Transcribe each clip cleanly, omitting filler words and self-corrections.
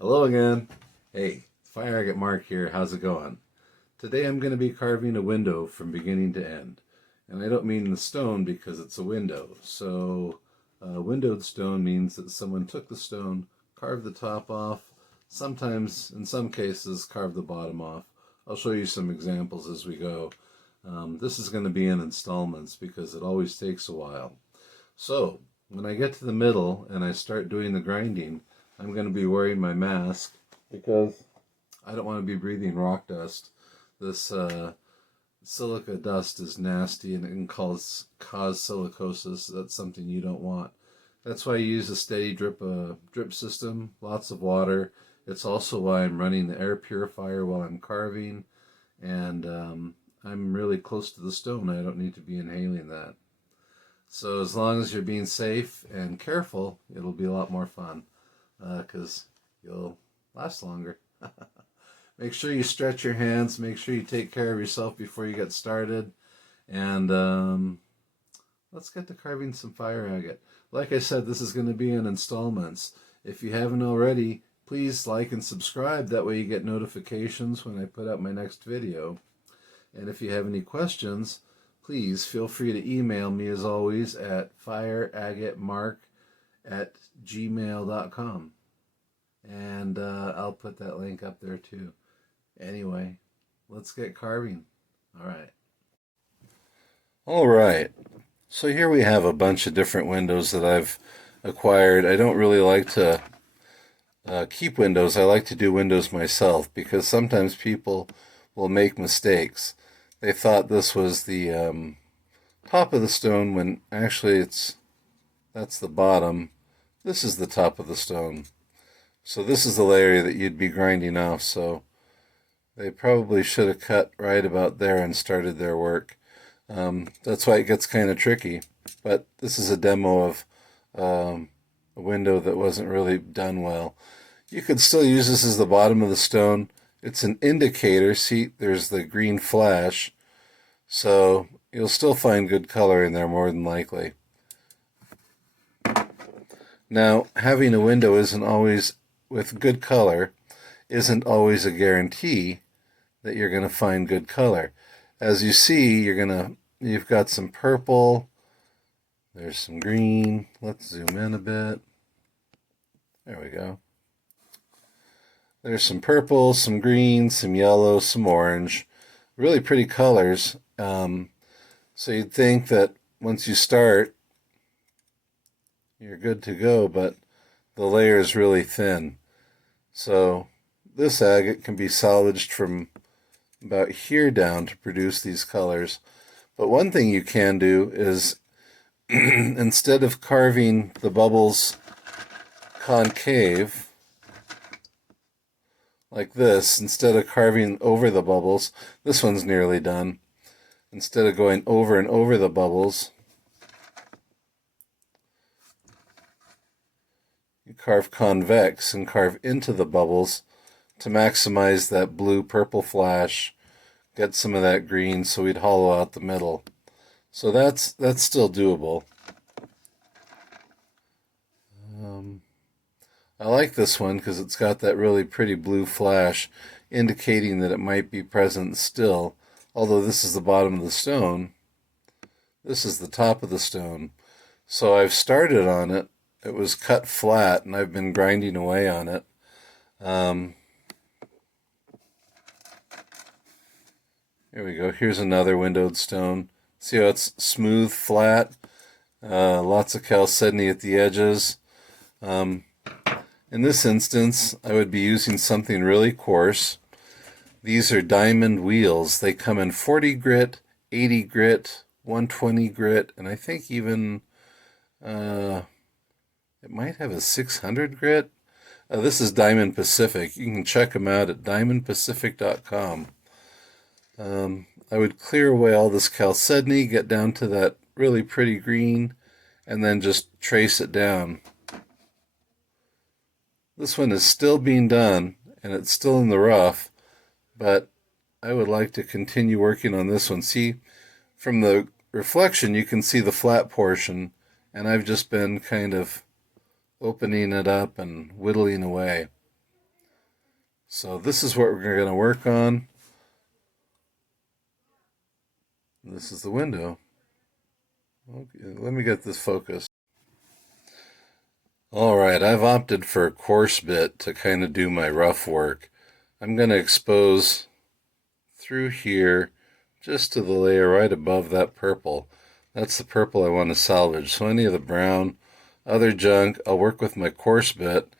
Hello again. Hey, Fire Agate Mark here. How's it going? Today I'm going to be carving a window from beginning to end. And I don't mean the stone because it's a window. So, windowed stone means that someone took the stone, carved the top off, sometimes, in some cases, carved the bottom off. I'll show you some examples as we go. This is going to be in installments because it always takes a while. So, when I get to the middle and I start doing the grinding, I'm going to be wearing my mask because I don't want to be breathing rock dust. This silica dust is nasty and it can cause silicosis. That's something you don't want. That's why I use a steady drip system, lots of water. It's also why I'm running the air purifier while I'm carving, and I'm really close to the stone. I don't need to be inhaling that. So as long as you're being safe and careful, it'll be a lot more fun because you'll last longer. Make sure you stretch your hands. Make sure you take care of yourself before you get started. And let's get to carving some fire agate. Like I said, this is going to be in installments. If you haven't already, please like and subscribe. That way you get notifications when I put out my next video. And if you have any questions, please feel free to email me as always at fireagatemark@gmail.com. And I'll put that link up there too. Anyway, let's get carving. All right. So here we have a bunch of different windows that I've acquired. I don't really like to keep windows. I like to do windows myself because sometimes people will make mistakes. They thought this was the top of the stone when actually that's the bottom. This is the top of the stone. So this is the layer that you'd be grinding off. So they probably should have cut right about there and started their work. That's why it gets kind of tricky. But this is a demo of a window that wasn't really done well. You could still use this as the bottom of the stone. It's an indicator. See, there's the green flash. So you'll still find good color in there more than likely. Now, having a window isn't always, with good color, isn't always a guarantee that you're going to find good color. As you see, you've got some purple, there's some green. Let's zoom in a bit. There we go. There's some purple, some green, some yellow, some orange. Really pretty colors. So you'd think that once you start, you're good to go, but the layer is really thin. So this agate can be salvaged from about here down to produce these colors. But one thing you can do is instead of carving the bubbles concave like this, instead of carving over the bubbles, this one's nearly done. Instead of going over and over the bubbles, you carve convex and carve into the bubbles to maximize that blue-purple flash, get some of that green so we'd hollow out the middle. So that's still doable. I like this one because it's got that really pretty blue flash indicating that it might be present still. Although this is the bottom of the stone, this is the top of the stone. So I've started on it. It was cut flat and I've been grinding away on it. Here we go. Here's another windowed stone. See how it's smooth, flat, lots of chalcedony at the edges. In this instance, I would be using something really coarse. These are diamond wheels. They come in 40 grit, 80 grit, 120 grit, and I think even it might have a 600 grit. This is Diamond Pacific. You can check them out at diamondpacific.com. I would clear away all this chalcedony, get down to that really pretty green, and then just trace it down. This one is still being done, and it's still in the rough, but I would like to continue working on this one. See, from the reflection, you can see the flat portion, and I've just been kind of opening it up and whittling away. So this is what we're going to work on. This is the window. Okay, let me get this focused. Alright, I've opted for a coarse bit to kind of do my rough work. I'm going to expose through here just to the layer right above that purple. That's the purple I want to salvage. So any of the brown, other junk, I'll work with my coarse bit.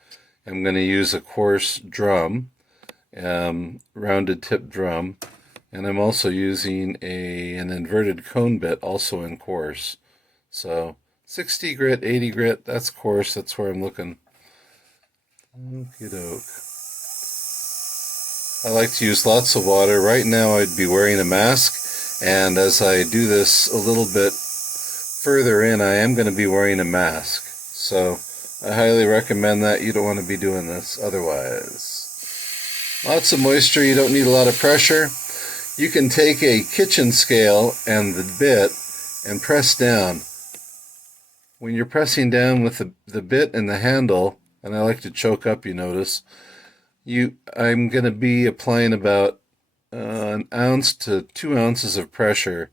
I'm going to use a coarse drum, rounded tip drum, and I'm also using an inverted cone bit, also in coarse. So 60 grit, 80 grit, that's coarse, that's where I'm looking. Okie doke. I like to use lots of water. Right now I'd be wearing a mask, and as I do this a little bit further in, I am going to be wearing a mask. So I highly recommend that. You don't want to be doing this otherwise. Lots of moisture, you don't need a lot of pressure. You can take a kitchen scale and the bit and press down. When you're pressing down with the bit and the handle, and I like to choke up, you notice, I'm going to be applying about an ounce to 2 ounces of pressure.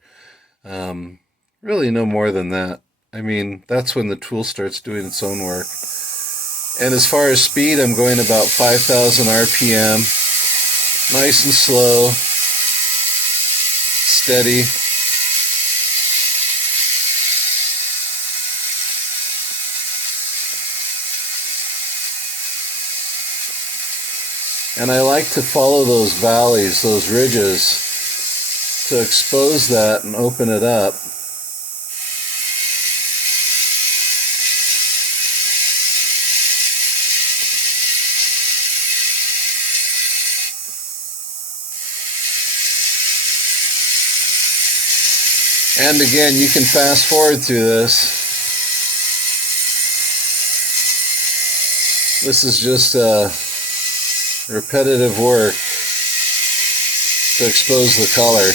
Really no more than that. I mean, that's when the tool starts doing its own work. And as far as speed, I'm going about 5,000 RPM. Nice and slow. Steady. And I like to follow those valleys, those ridges, to expose that and open it up. And again, you can fast forward through this. This is just repetitive work to expose the color.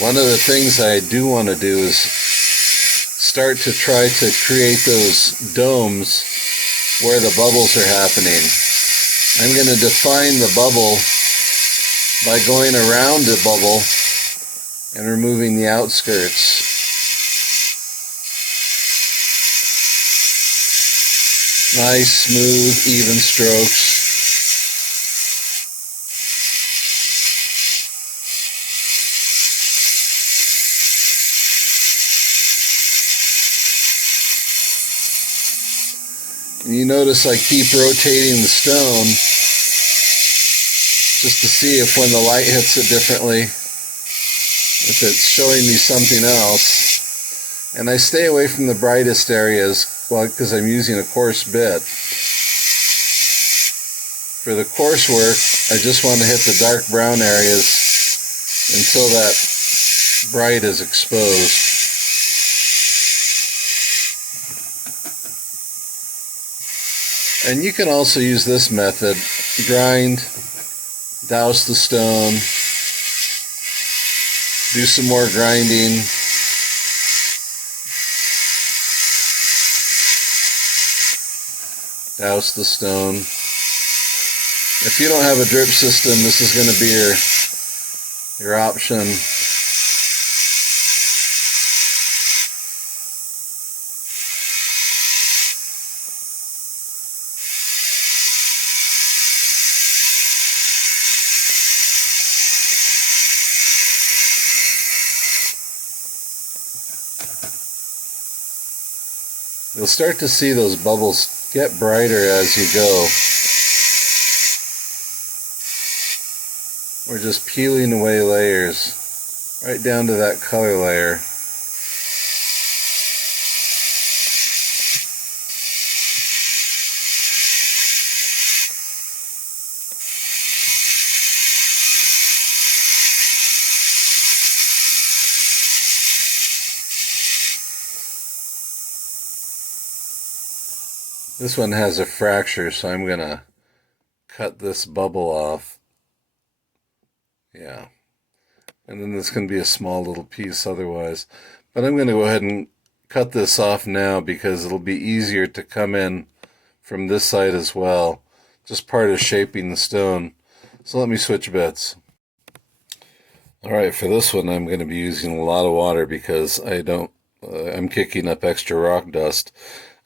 One of the things I do want to do is start to try to create those domes where the bubbles are happening. I'm going to define the bubble by going around the bubble and removing the outskirts. Nice, smooth, even strokes. And you notice I keep rotating the stone just to see if when the light hits it differently, if it's showing me something else. And I stay away from the brightest areas, well, because I'm using a coarse bit. For the coarse work, I just want to hit the dark brown areas until that bright is exposed. And you can also use this method. Grind, douse the stone, do some more grinding. Douse the stone. If you don't have a drip system, this is going to be your option. You'll start to see those bubbles get brighter as you go. We're just peeling away layers, right down to that color layer. This one has a fracture, so I'm going to cut this bubble off. Yeah. And then this can be a small little piece otherwise. But I'm going to go ahead and cut this off now because it'll be easier to come in from this side as well. Just part of shaping the stone. So let me switch bits. Alright, for this one I'm going to be using a lot of water because I'm kicking up extra rock dust.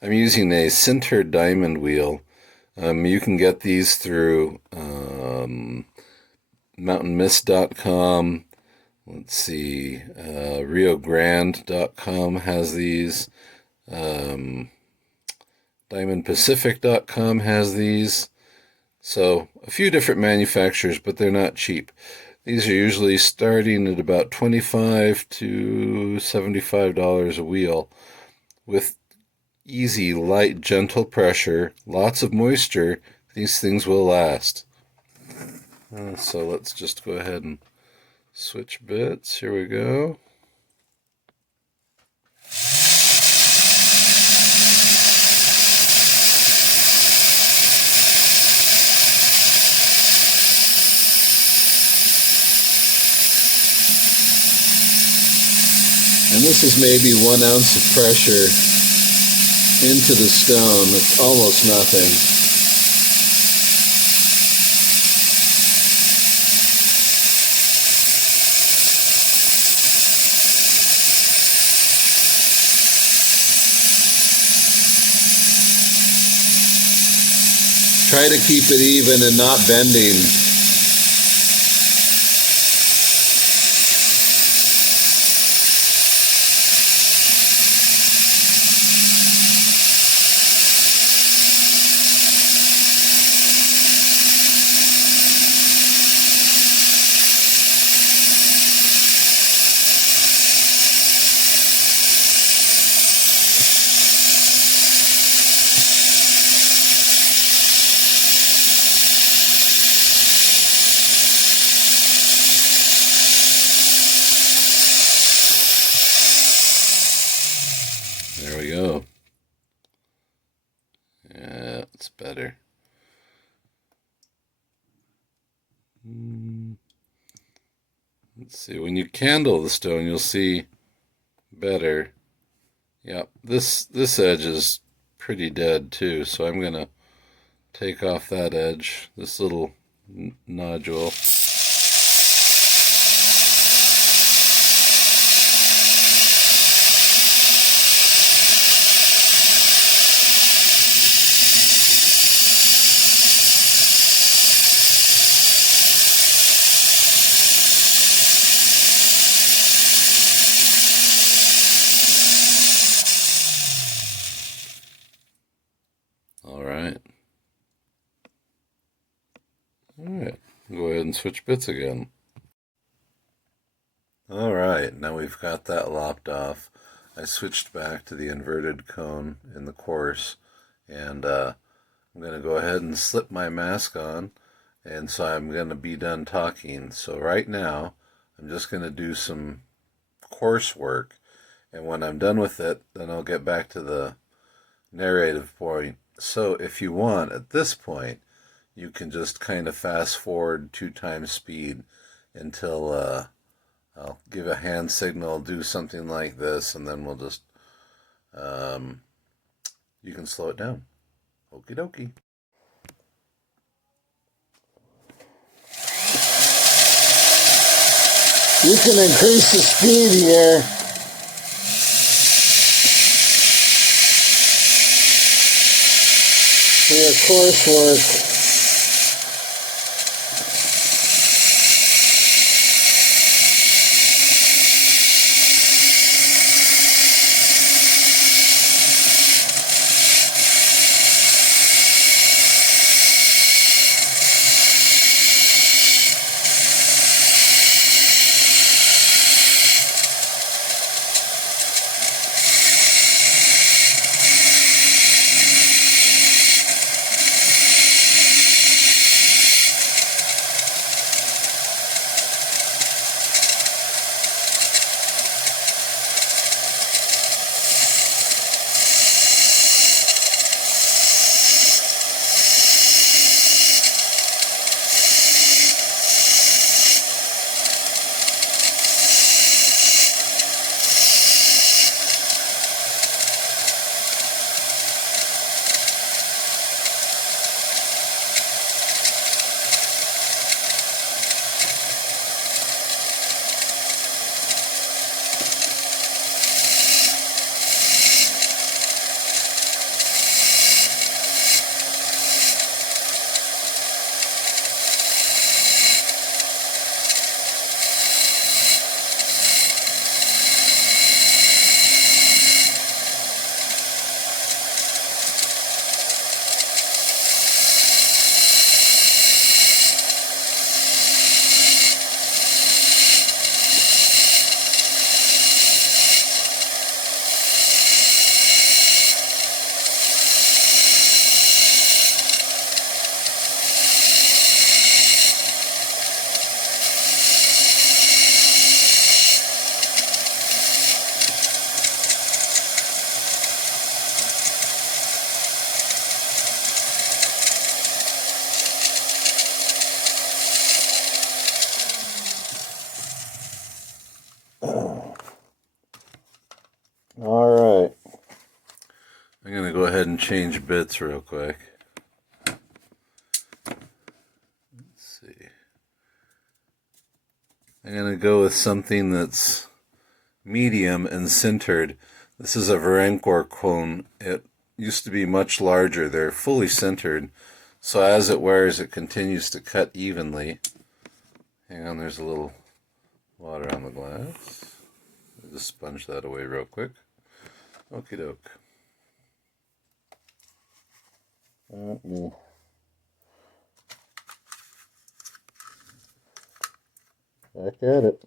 I'm using a sintered diamond wheel. You can get these through mountainmist.com. Let's see, riogrande.com has these. diamondpacific.com has these. So a few different manufacturers, but they're not cheap. These are usually starting at about $25 to $75 a wheel with easy, light, gentle pressure, lots of moisture. These things will last. So let's just go ahead and switch bits. Here we go. And this is maybe 1 ounce of pressure into the stone. It's almost nothing. Try to keep it even and not bending. There we go. Yeah, it's better. Let's see. When you candle the stone, you'll see better. Yeah, this edge is pretty dead too, so I'm gonna take off that edge, this little nodule. Alright, go ahead and switch bits again. Alright, now we've got that lopped off. I switched back to the inverted cone in the course, and I'm going to go ahead and slip my mask on, and so I'm going to be done talking. So right now, I'm just going to do some course work, and when I'm done with it, then I'll get back to the narrative point. So if you want, at this point, you can just kind of fast forward 2 times speed until I'll give a hand signal, do something like this, and then we'll just, you can slow it down. Okie dokie. You can increase the speed here. For your coursework. go ahead and change bits real quick. Let's see. I'm going to go with something that's medium and centered. This is a Varencourt cone. It used to be much larger. They're fully centered, so as it wears, it continues to cut evenly. Hang on, there's a little water on the glass. I'll just sponge that away real quick. Okie doke. Back at it.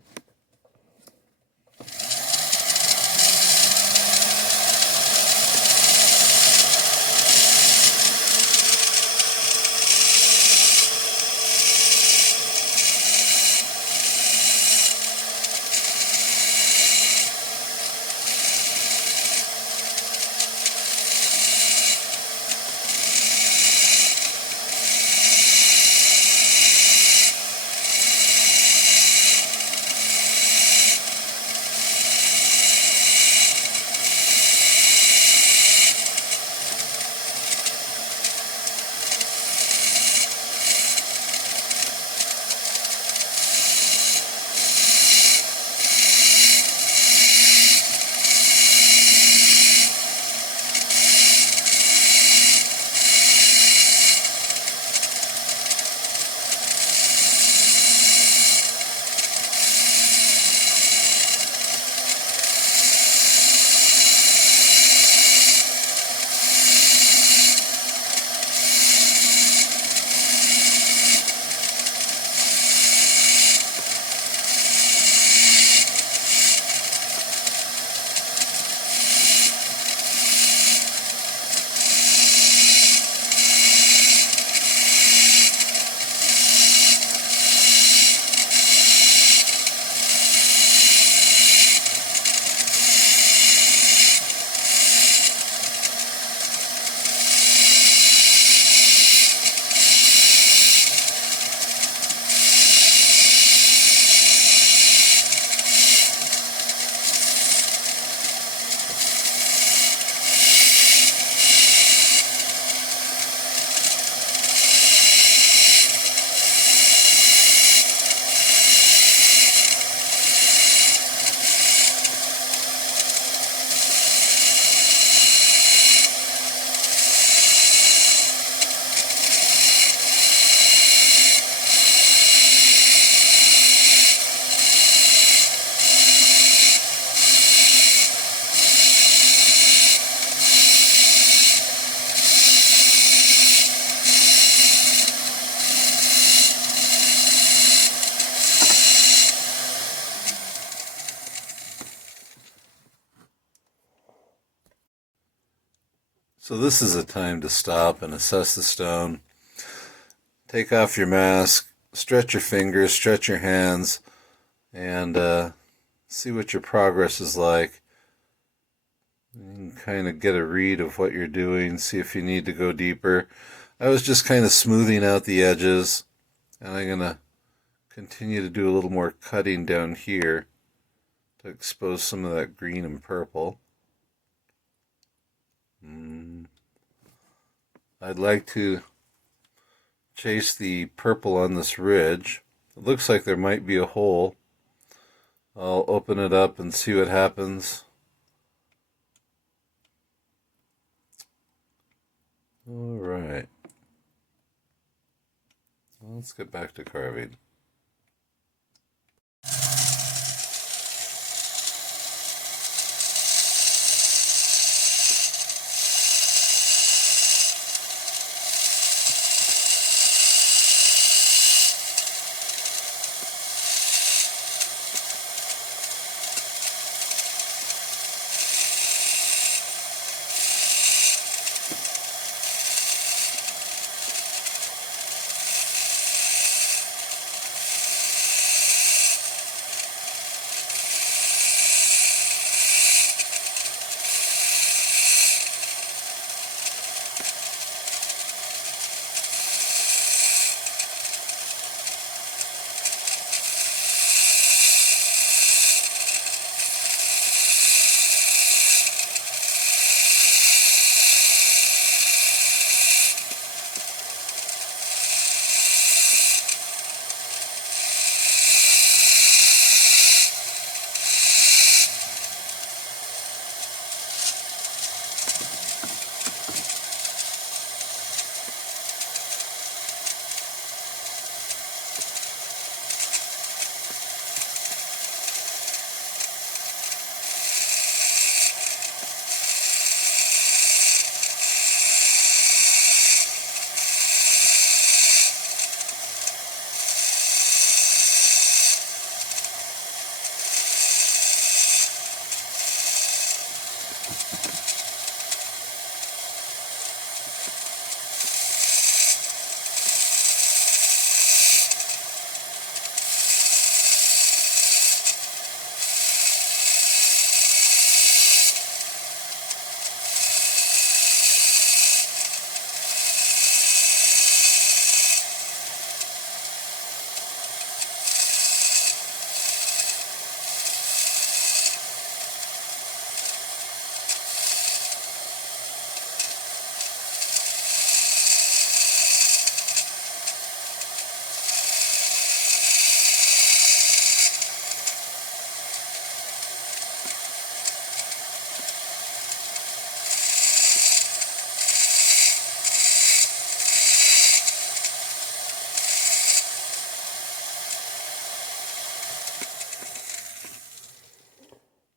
So this is a time to stop and assess the stone. Take off your mask, stretch your fingers, stretch your hands, and see what your progress is like. You can kind of get a read of what you're doing, see if you need to go deeper. I was just kind of smoothing out the edges, and I'm going to continue to do a little more cutting down here to expose some of that green and purple. I'd like to chase the purple on this ridge. It looks like there might be a hole. I'll open it up and see what happens. All right. Let's get back to carving.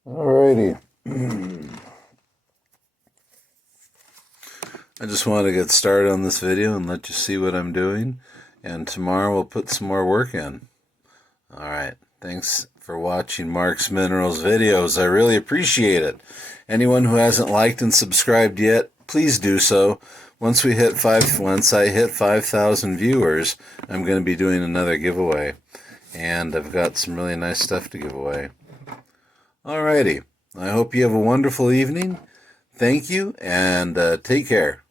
Alrighty. I just want to get started on this video and let you see what I'm doing. And tomorrow we'll put some more work in. Alright. Thanks for watching Mark's Minerals videos. I really appreciate it. Anyone who hasn't liked and subscribed yet, please do so. Once I hit 5,000 viewers, I'm going to be doing another giveaway. And I've got some really nice stuff to give away. Alrighty. I hope you have a wonderful evening. Thank you, and take care.